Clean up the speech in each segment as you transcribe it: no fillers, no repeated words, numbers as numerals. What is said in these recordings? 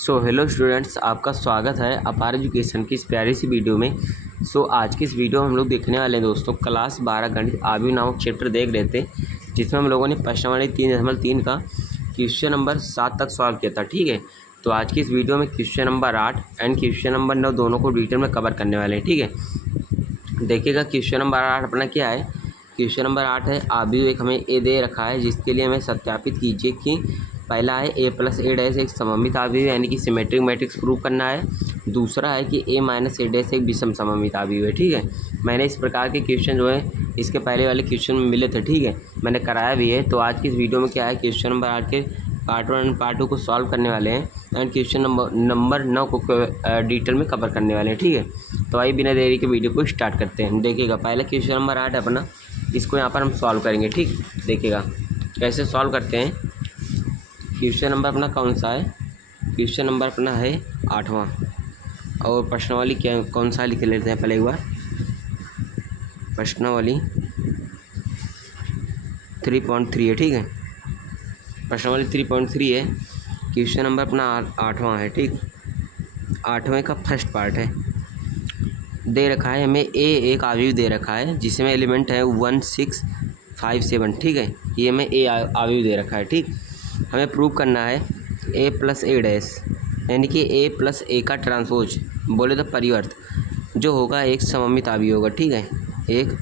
Hello students, आपका स्वागत है अपार एजुकेशन की इस प्यारी सी वीडियो में। आज की इस वीडियो में हम लोग देखने वाले हैं दोस्तों क्लास 12 गणित आव्यूह नामक चैप्टर देख रहे थे, जिसमें हम लोगों ने प्रश्नावली 3.3 का क्वेश्चन नंबर 7 तक सॉल्व किया था। ठीक है, तो आज की इस वीडियो में question number 8 and question number 9 दोनों को डिटेल में कवर करने वाले हैं। ठीक है, देखिएगा क्वेश्चन नंबर 8 अपना क्या है। क्वेश्चन नंबर 8 है आव्यूह एक हमें ए दे रखा है, जिसके लिए हमें सत्यापित कीजिए कि पहला है a प्लस ए डैश एक सममित आव्यूह यानी कि सिमेट्रिक मैट्रिक्स प्रूव करना है। दूसरा है कि a माइनस ए डैश एक विषम सममित आव्यूह है। ठीक है, मैंने इस प्रकार के क्वेश्चन जो है इसके पहले वाले क्वेश्चन में मिले थे। ठीक है, मैंने कराया भी है। तो आज की इस वीडियो में क्या है, क्वेश्चन नंबर 8 के पार्ट 1 एंड पार्ट 2 को सॉल्व करने वाले हैं एंड क्वेश्चन नंबर 9 को डिटेल में कवर करने वाले हैं। ठीक है, तो आइए बिना देरी के वीडियो को स्टार्ट करते हैं। देखिएगा पहले क्वेश्चन नंबर 8 अपना, इसको यहाँ पर हम सॉल्व करेंगे। ठीक, देखिएगा कैसे सॉल्व करते हैं। क्वेश्चन नंबर अपना कौन सा है, क्वेश्चन नंबर अपना है 8वां और प्रश्नावली क्या कौन सा लिख लेते हैं पहले एक बार। प्रश्नावली 3.3 है। ठीक है, प्रश्नावली 3.3 है। क्वेश्चन नंबर अपना 8वां है। ठीक, 8वें का फर्स्ट पार्ट है। दे रखा है हमें ए एक आव्यूह दे रखा है जिसमें एलिमेंट है 1 6 5 7। ठीक है, ये हमें ए आव्यूह दे रखा है। ठीक, हमें प्रूव करना है a प्लस ए डैश यानी कि a प्लस ए का ट्रांसपोज बोले तो परिवर्त जो होगा एक सममित आव्यूह होगा। ठीक है, एक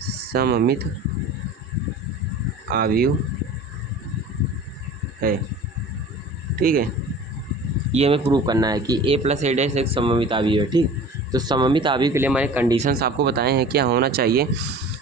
सममित आव्यूह है। ठीक है, ये हमें प्रूव करना है कि a प्लस ए डैश एक सममित आव्यूह है। ठीक, तो सममित आव्यूह के लिए हमारे कंडीशंस आपको बताए हैं क्या होना चाहिए।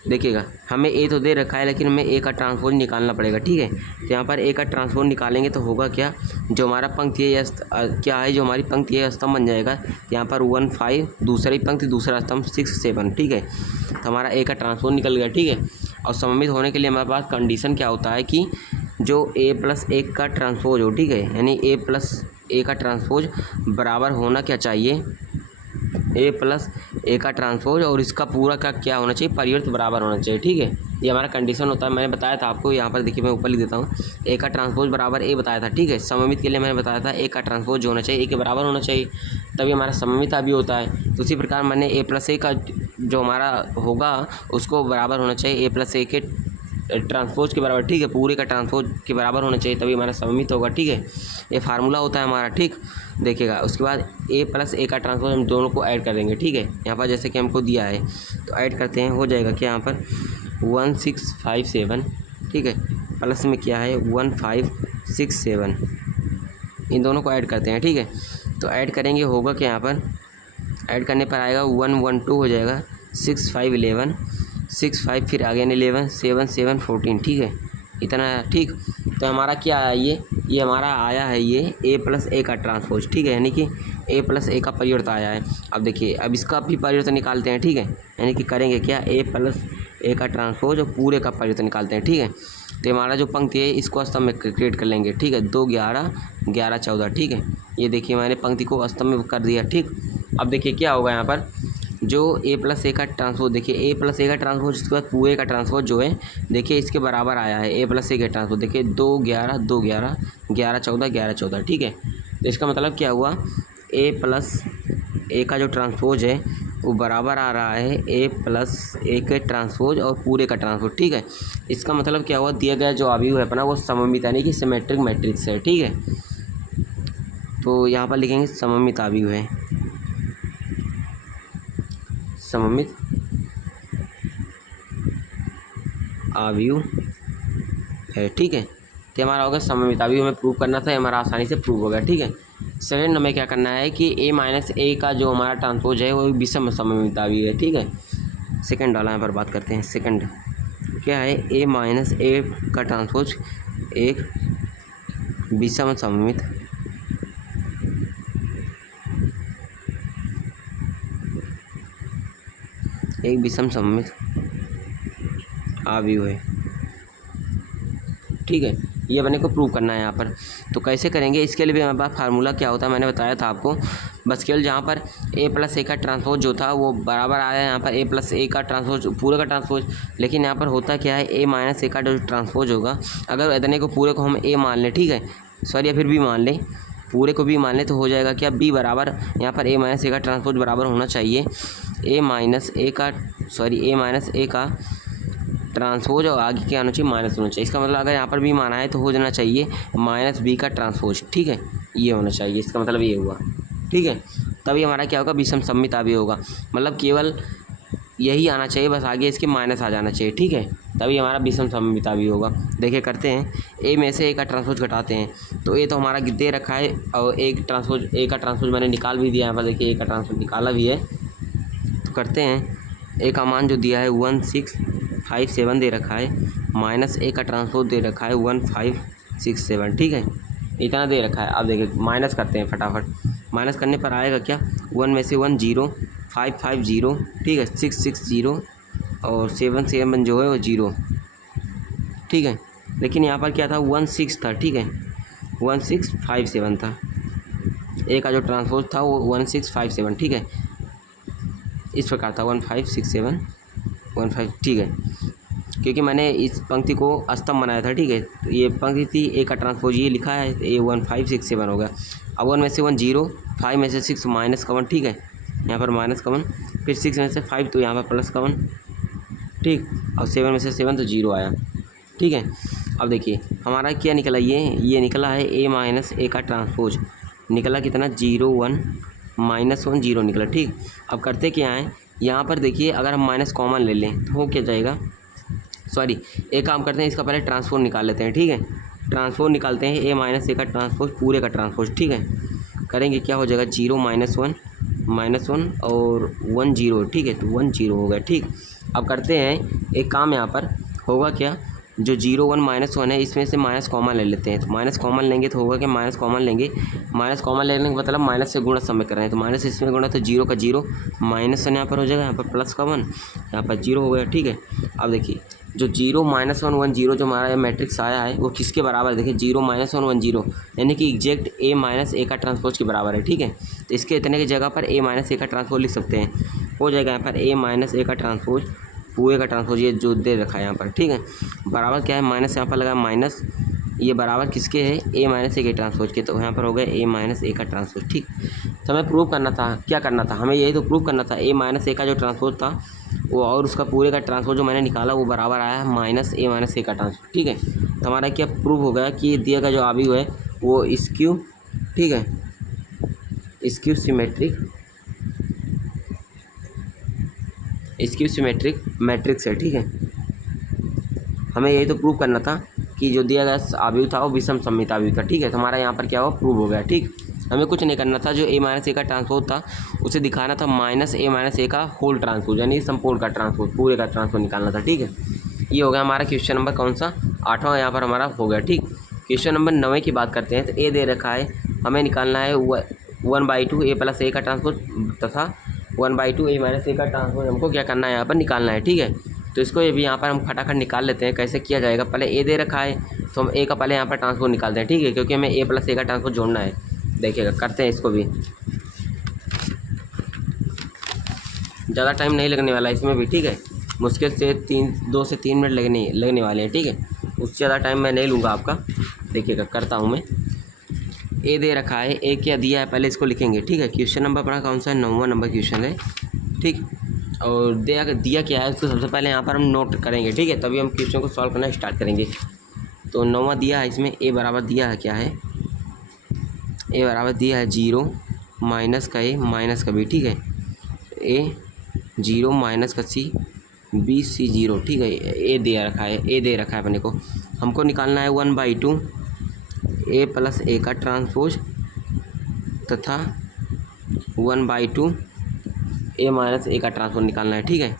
देखिएगा हमें ए तो दे रखा है लेकिन हमें ए का ट्रांसपोज निकालना पड़ेगा। ठीक है, तो यहाँ पर ए का ट्रांसपोज निकालेंगे तो होगा क्या, जो हमारा पंक्ति है क्या है, जो हमारी पंक्ति है स्तंभ बन जाएगा। यहाँ पर 1 5 दूसरी पंक्ति दूसरा स्तंभ 6 7। ठीक है, तो हमारा ए का ट्रांसपोज निकल गया। ठीक है, और सममित होने के लिए हमारे पास कंडीशन क्या होता है कि जो ए प्लस ए का ट्रांसपोज हो। ठीक है, यानी ए प्लस ए का ट्रांसपोज बराबर होना क्या चाहिए, ए प्लस ए का ट्रांसपोज और इसका पूरा का क्या होना चाहिए, परिवर्त बराबर होना चाहिए। ठीक है, ये हमारा कंडीशन होता है। मैंने बताया था आपको, यहाँ पर देखिए मैं ऊपर लिख देता हूँ, ए का ट्रांसपोज बराबर ए बताया था। ठीक है, सममित के लिए मैंने बताया था ए का ट्रांसपोज जो होना चाहिए ए के बराबर होना चाहिए, तभी हमारा सममित आव्यूह होता है। तो उसी प्रकार मैंने ए प्लस ए का जो हमारा होगा उसको बराबर होना चाहिए ए प्लस ए के ट्रांसपोज के बराबर। ठीक है, पूरे का ट्रांसपोज के बराबर होना चाहिए तभी हमारा सममित होगा। ठीक है, ये फार्मूला होता है हमारा। ठीक, देखिएगा उसके बाद ए प्लस ए का ट्रांसपोज हम दोनों को ऐड कर देंगे। ठीक है, यहाँ पर जैसे कि हमको दिया है तो ऐड करते हैं, हो जाएगा क्या यहाँ पर 1 6 5 7। ठीक है, प्लस में क्या है 1 5 6 7, इन दोनों को ऐड करते हैं। ठीक है, तो ऐड करेंगे होगा क्या, यहाँ पर ऐड करने पर आएगा 1 1 2 हो जाएगा, 6 5 11, 6 5 फिर आगे 11 7 7 14। ठीक है, इतना। ठीक, तो हमारा क्या आया, ये हमारा आया है ये ए प्लस ए का ट्रांसपोज। ठीक है, यानी कि ए प्लस ए का परिवर्तन आया है। अब देखिए अब इसका भी परिवर्तन निकालते हैं। ठीक है, यानी कि करेंगे क्या, ए प्लस ए का ट्रांसपोज और पूरे का परिवर्तन निकालते हैं। ठीक है, तो हमारा जो पंक्ति है इसको स्तंभ में क्रिएट कर लेंगे। ठीक है, 2 11 11 14। ठीक है, ये देखिए मैंने पंक्ति को स्तंभ में कर दिया। ठीक, अब देखिए क्या होगा यहाँ पर, जो ए प्लस ए का ट्रांसपोज, देखिए ए प्लस ए का ट्रांसपोज इसके बाद पूरे का ट्रांसपोज जो है देखिए इसके बराबर आया है ए प्लस ए का ट्रांसपोज। देखिए 2 11 2 11 11 14 11 14। ठीक है, तो इसका मतलब क्या हुआ, ए प्लस ए का जो ट्रांसपोज है वो बराबर आ रहा है ए प्लस ए के ट्रांसपोज और पूरे का ट्रांसपोज। ठीक है, इसका मतलब क्या हुआ, दिया गया जो आव्यूह है अपना वो सममित यानी कि सिमेट्रिक मैट्रिक्स है। ठीक है, तो यहाँ पर लिखेंगे सममित आव्यूह है, सममित आव्यूह है। ठीक है, तो हमारा होगा सममित आव्यूह हमें प्रूव करना था, हमारा आसानी से प्रूव हो गया। ठीक है, सेकंड हमें क्या करना है कि ए माइनस ए का जो हमारा ट्रांसपोज है वो विषम सममित आव्यूह है। ठीक है, सेकंड वाला यहाँ पर बात करते हैं। सेकंड क्या है, ए माइनस ए का ट्रांसपोज एक विषम सममित एक विषम सममित आव्यूह है। ठीक है, ये अपने को प्रूव करना है यहाँ पर। तो कैसे करेंगे, इसके लिए भी हमारे पास फार्मूला क्या होता है मैंने बताया था आपको। बस केवल जहाँ पर ए प्लस ए का ट्रांसपोज जो था वो बराबर आया है यहाँ पर ए प्लस ए का ट्रांसपोज पूरे का ट्रांसपोज, लेकिन यहाँ पर होता क्या है ए माइनस ए का जो ट्रांसपोज होगा, अगर इतने को पूरे को हम ए मान लें, ठीक है, सॉरी या फिर भी मान लें, पूरे को बी मान लें तो हो जाएगा क्या, बी बराबर यहाँ पर ए माइनस ए का ट्रांसपोज बराबर होना चाहिए ए माइनस ए का ट्रांसपोज और आगे क्या होना चाहिए, माइनस होना चाहिए। इसका मतलब अगर यहाँ पर बी माना है तो हो जाना चाहिए माइनस बी का ट्रांसपोज, ठीक है, ये होना चाहिए। इसका मतलब ये हुआ, ठीक है। तभी हमारा क्या होगा, विषम सममिताभी होगा। मतलब केवल यही आना चाहिए, बस आगे इसके माइनस आ जाना चाहिए, ठीक है, तभी हमारा विषम सममिताभी होगा। देखिए करते हैं, ए में से ए का ट्रांसपोज घटाते हैं तो ए तो हमारा दे रखा है और ए का ट्रांसपोज मैंने निकाल भी दिया यहाँ पर, देखिए ए का ट्रांसपोज निकाला भी है। तो करते हैं, ए का मान जो दिया है 1657 दे रखा है, माइनस ए का ट्रांसपोज दे रखा है 1567, ठीक है, इतना दे रखा है। अब देखिए माइनस करते हैं फटाफट, माइनस करने पर आएगा क्या, 1 में से 1 0, 550, ठीक है, 660 और 7 जो है वो 0, ठीक है। लेकिन यहाँ पर क्या था, 16 था, ठीक है, 1657 था, ए का जो ट्रांसपोज था वो 1657, ठीक है, इस प्रकार था 1567 15, ठीक है, क्योंकि मैंने इस पंक्ति को अस्तंभ बनाया था, ठीक है। तो ये पंक्ति थी, ए का ट्रांसपोज ये लिखा है, ए 1567 हो गया। अब 1 में से 1 0, 5 में से 6 माइनस का 1, ठीक है, यहाँ पर माइनस का 1, फिर 6 में से 5 तो यहाँ पर प्लस का 1, ठीक, और 7 में से 7 तो 0 आया, ठीक है। अब देखिए हमारा क्या निकला, ये निकला है ए माइनस ए का ट्रांसपोज, निकला कितना 0 1 -1 0 निकला, ठीक। अब करते क्या है, यहाँ पर देखिए अगर हम माइनस कॉमन ले लें तो हो क्या जाएगा, सॉरी एक काम करते हैं, इसका पहले ट्रांसपोज निकाल लेते हैं, ठीक है। ट्रांसपोज निकालते हैं, ए माइनस ए का ट्रांसपोज पूरे का ट्रांसपोज, ठीक है, करेंगे क्या हो जाएगा 0 -1 और 1 0, ठीक है, तो 1 0 हो गया, ठीक। अब करते हैं एक काम, यहाँ पर होगा क्या, जो 0 1 -1 है इसमें से माइनस कॉमन ले लेते हैं। तो माइनस कॉमन लेंगे तो होगा कि माइनस कॉमन लेने का मतलब माइनस से गुणा समय कर रहे हैं, तो माइनस इसमें गुणा तो 0 का 0 -1 यहाँ पर हो जाएगा, यहाँ पर प्लस का 1 यहाँ पर 0 हो गया, ठीक है। अब देखिए जो 0 -1 1 0 जो हमारा मैट्रिक्स आया है वो किसके बराबर है, देखिए 0 -1 1 0 यानी कि एग्जैक्ट ए माइनस ए का ट्रांसपोज के बराबर है, ठीक है। तो इसके इतने की जगह पर ए माइनस ए का ट्रांसपोज लिख सकते हैं, हो जाएगा यहाँ पर ए माइनस ए का ट्रांसपोज पूरे का ट्रांसपोज, ये जो दे रखा है यहाँ पर, ठीक है, बराबर क्या है, माइनस यहाँ पर लगा माइनस, ये बराबर किसके है, ए माइनस ए के ट्रांसपोज के, तो यहाँ पर हो गया ए माइनस ए का ट्रांसपोज, ठीक। तो हमें प्रूव करना था, क्या करना था हमें, यही तो प्रूव करना था, ए माइनस ए का जो ट्रांसपोज था वो और उसका पूरे का ट्रांसपोज जो मैंने निकाला वो बराबर आया है माइनस ए का ट्रांसपोज, ठीक है। तो हमारा क्या प्रूव हो गया कि दिया गया जो आव्यूह है वो स्क्यू, ठीक है, स्क्यू सिमेट्रिक मैट्रिक्स है, ठीक है। हमें यही तो प्रूव करना था कि जो दिया गया आव्यूह था वो विषम सममिताभी था, ठीक है। तो हमारा यहाँ पर क्या हुआ, प्रूव हो गया, ठीक। हमें कुछ नहीं करना था, जो ए माइनस ए का ट्रांसपोज था उसे दिखाना था माइनस ए का होल ट्रांसपोज, यानी संपूर्ण का ट्रांसपोज, पूरे का ट्रांसपोज निकालना था, ठीक है। ये हो गया हमारा क्वेश्चन नंबर कौन सा, 8वां यहाँ पर हमारा हो गया, ठीक। क्वेश्चन नंबर 9 की बात करते हैं। तो ए दे रखा है, हमें निकालना है 1/2 ए प्लस ए का ट्रांसपोज तथा 1/2 ए माइनस ए का ट्रांसपोज हमको क्या करना है, यहाँ पर निकालना है, ठीक है। तो इसको ये भी यहाँ पर हम फटाफट निकाल लेते हैं। कैसे किया जाएगा, पहले ए दे रखा है तो हम ए का पहले यहाँ पर ट्रांसपोज निकालते हैं, ठीक है, क्योंकि हमें ए प्लस ए का ट्रांसपोज जोड़ना है। देखिएगा करते हैं इसको भी, ज़्यादा टाइम नहीं लगने वाला इसमें भी, ठीक है, मुश्किल से 2 से 3 मिनट लगने वाले हैं, ठीक है, उससे ज़्यादा टाइम मैं नहीं लूँगा आपका। देखिएगा करता हूँ मैं, ए दे रखा है, ए क्या दिया है पहले इसको लिखेंगे, ठीक है। क्वेश्चन नंबर अपना कौन सा है, 9वां नंबर क्वेश्चन है, ठीक। और दिया क्या है उसको सबसे पहले यहाँ पर हम नोट करेंगे, ठीक है, तभी हम क्वेश्चन को सॉल्व करना स्टार्ट करेंगे। तो 9वां दिया है, इसमें ए बराबर दिया है, क्या है, ए बराबर दिया है 0 माइनस का ए माइनस का बी, ठीक है, ए 0 माइनस का सी बी सी 0, ठीक है। ए दे रखा है अपने को, हमको निकालना है 1/2 ए प्लस ए का ट्रांसपोज तथा 1/2 ए माइनस ए का ट्रांसपोज निकालना है, ठीक है।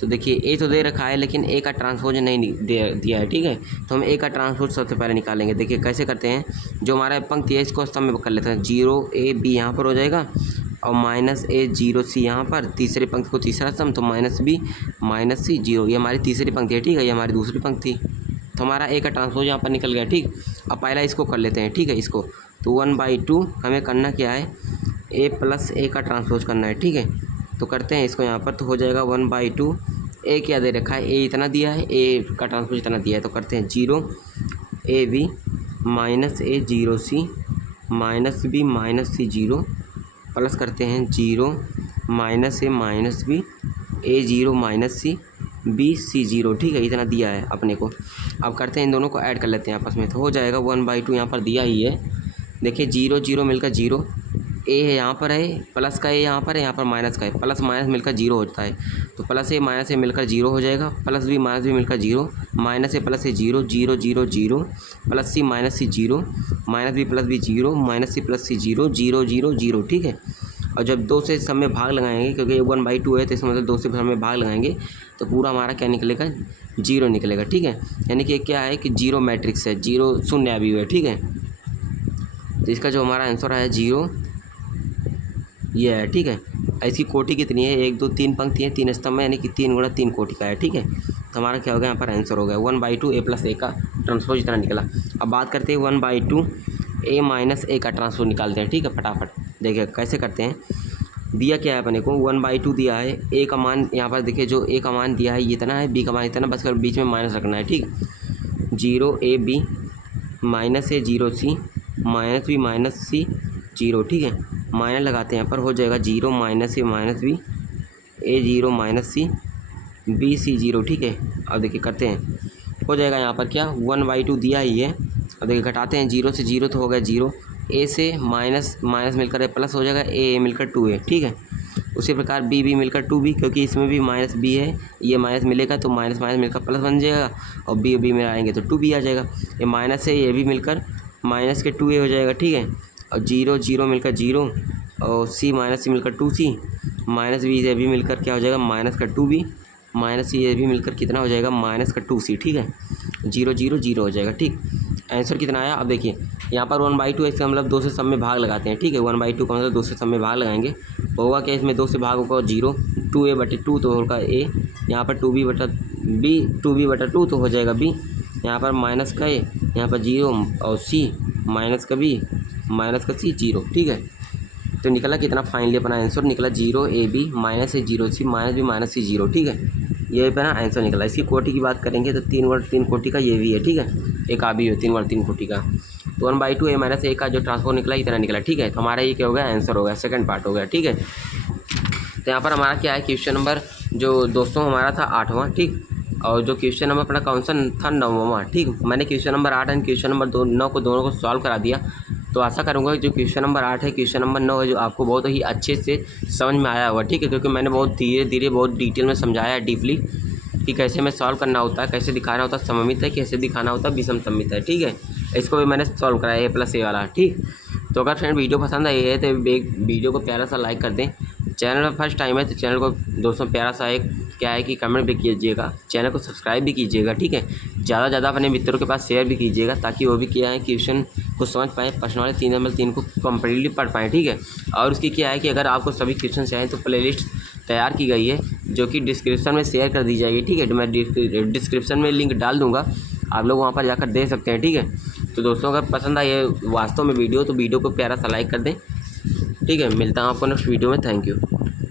तो देखिए ए तो दे रखा है लेकिन ए का ट्रांसपोज नहीं दिया है, ठीक है। तो हम ए का ट्रांसपोज सबसे पहले निकालेंगे। देखिए कैसे करते हैं, जो हमारा पंक्ति है इसको स्तंभ में कर लेते हैं, 0 ए बी यहाँ पर हो जाएगा और माइनस ए 0 सी यहाँ पर, तीसरी पंक्ति को तीसरा स्तंभ, तो माइनस बी माइनस सी 0, ये हमारी तीसरी पंक्ति है, ठीक है, ये हमारी दूसरी पंक्ति। तो हमारा ए का ट्रांसपोज यहाँ पर निकल गया, ठीक। अब पहला इसको कर लेते हैं, ठीक है, इसको तो 1/2 हमें करना क्या है, ए प्लस ए का ट्रांसपोज करना है, ठीक है। तो करते हैं इसको यहाँ पर, तो हो जाएगा 1/2 ए क्या दे रखा है, ए इतना दिया है, ए का ट्रांसपोज इतना दिया है, तो करते हैं 0 A B minus A 0 C minus B minus C zero, plus करते हैं zero minus B A zero minus C B C zero, ठीक है, इतना दिया है अपने को। अब करते हैं इन दोनों को ऐड कर लेते हैं आपस में, तो हो जाएगा 1/2 यहाँ पर दिया ही है। देखिए जीरो जीरो मिलकर जीरो, ए है यहाँ पर है, प्लस का ए यहाँ पर है, यहाँ पर माइनस का है, प्लस माइनस मिलकर जीरो होता है, तो प्लस ए माइनस ए मिलकर जीरो हो जाएगा, प्लस बी माइनस बी मिलकर zero, minus A plus A zero, zero zero zero, plus C minus C zero, minus B plus B zero, minus C plus C zero, zero zero zero, ठीक है। और जब 2 से सब में भाग लगाएंगे, क्योंकि 1/2 है तो इसका मतलब 2 से सब में भाग लगाएंगे तो पूरा हमारा क्या निकलेगा, जीरो निकलेगा, ठीक है। यानी कि क्या है कि जीरो मैट्रिक्स है, जीरो शून्य अभी है, ठीक है। तो इसका जो हमारा आंसर है जीरो ये है, ठीक है। ऐसी कोटि कितनी है, 1 2 3 पंक्ति है, 3 स्तंभ है, यानी कि 3 गुणा 3 कोटि का है, ठीक है। तो हमारा क्या हो गया यहाँ पर आंसर हो गया 1/2 ए प्लस ए का ट्रांसपोज इतना निकला। अब बात करते हैं 1/2 ए माइनस ए का ट्रांसपोज निकालते हैं, ठीक है, फटाफट। देखिए कैसे करते हैं, दिया क्या है अपने को 1/2 दिया है, ए का मान यहाँ पर देखिए, जो ए का मान दिया है ये इतना है, बी का मान इतना, बस कर बीच में माइनस रखना है, ठीक। 0 A B minus A 0 C minus B minus C zero, ठीक है। माइनस लगाते हैं यहाँ पर, हो जाएगा 0 minus A minus B A 0 minus C B C zero, ठीक है। अब देखिए करते हैं, हो जाएगा यहाँ पर क्या 1/2 दिया ही है। अब देखिए घटाते हैं, 0 से 0 तो हो गया 0, ए से माइनस माइनस मिलकर प्लस हो जाएगा, ए मिलकर 2 ठीक है। उसी प्रकार बी भी मिलकर 2b, क्योंकि इसमें भी माइनस बी है, ये माइनस मिलेगा तो माइनस माइनस मिलकर प्लस बन जाएगा, और बी में आएंगे तो 2b आ जाएगा। ये माइनस है, ये भी मिलकर माइनस के 2a हो जाएगा, ठीक है। और 0 0 मिलकर 0, और c माइनस सी मिलकर 2c, माइनस बी ये भी मिलकर क्या हो जाएगा माइनस का 2b, माइनस सी ये भी मिलकर कितना हो जाएगा माइनस का 2c, ठीक है। 0 0 0 हो जाएगा, ठीक। आंसर कितना आया, अब देखिए यहाँ पर 1/2 इसका मतलब 2 से सब में भाग लगाते हैं, ठीक है। 1/2 का मतलब 2 से सब में भाग लगाएंगे, तो होगा क्या, इसमें 2 से भाग होगा 0, 2a/2 तो होगा a, यहाँ पर 2b/2 तो हो जाएगा b, यहाँ पर माइनस का a, यहाँ पर 0 और c माइनस का b माइनस का c 0, ठीक है। तो निकला कितना, फाइनली अपना आंसर निकला 0 AB minus A 0 C minus B minus सी 0, ठीक है। ये अपना आंसर निकला। इसकी कोटि की बात करेंगे तो 3 वर्ग 3 कोटि का ये भी है, ठीक है, एक आ भी है 3 वर्ग 3 कोटि का। तो 1/2 ए माइनस ए का जो ट्रांसफॉर निकला इतना निकला, ठीक है। तो हमारा ये क्या हो गया, आंसर हो गया, सेकंड पार्ट हो गया, ठीक है। तो यहाँ पर हमारा क्या है, क्वेश्चन नंबर जो दोस्तों हमारा था 8वां, ठीक, और जो क्वेश्चन नंबर अपना कौन सा था 9वां, ठीक। मैंने question number 8 and question number 9 को दोनों को सॉल्व करा दिया। तो आशा करूँगा जो क्वेश्चन नंबर 8 है, क्वेश्चन नंबर 9 है, जो आपको बहुत ही अच्छे से समझ में आया होगा, ठीक है, क्योंकि मैंने बहुत धीरे धीरे बहुत डिटेल में समझाया है डीपली कि कैसे में सॉल्व करना होता है, कैसे दिखाना होता है सममित है, कैसे दिखाना होता है विषम सममित है, ठीक है। इसको भी मैंने सॉल्व कराया A+A वाला, ठीक। तो अगर फ्रेंड वीडियो पसंद आई है तो एक वीडियो को प्यारा सा लाइक कर दें। चैनल में फर्स्ट टाइम है तो चैनल को दोस्तों प्यारा सा एक क्या है कि कमेंट भी कीजिएगा, चैनल को सब्सक्राइब भी कीजिएगा, ठीक है। ज़्यादा से ज़्यादा अपने मित्रों के पास शेयर भी कीजिएगा, ताकि वो भी क्या है क्वेश्चन को समझ पाएँ, प्रश्न वाले 3 नंबर 3 को कम्प्लीटली पढ़ पाएँ, ठीक है। और उसकी क्या है कि अगर आपको सभी क्वेश्चन चाहें तो प्लेलिस्ट तैयार की गई है, जो कि डिस्क्रिप्शन में शेयर कर दी जाएगी, ठीक है। तो मैं डिस्क्रिप्शन में लिंक डाल दूँगा, आप लोग वहाँ पर जाकर देख सकते हैं, ठीक है। तो दोस्तों अगर पसंद आए वास्तव में वीडियो, तो वीडियो को प्यारा सा लाइक कर दें, ठीक है। मिलता हूँ आपको नेक्स्ट वीडियो में, थैंक यू।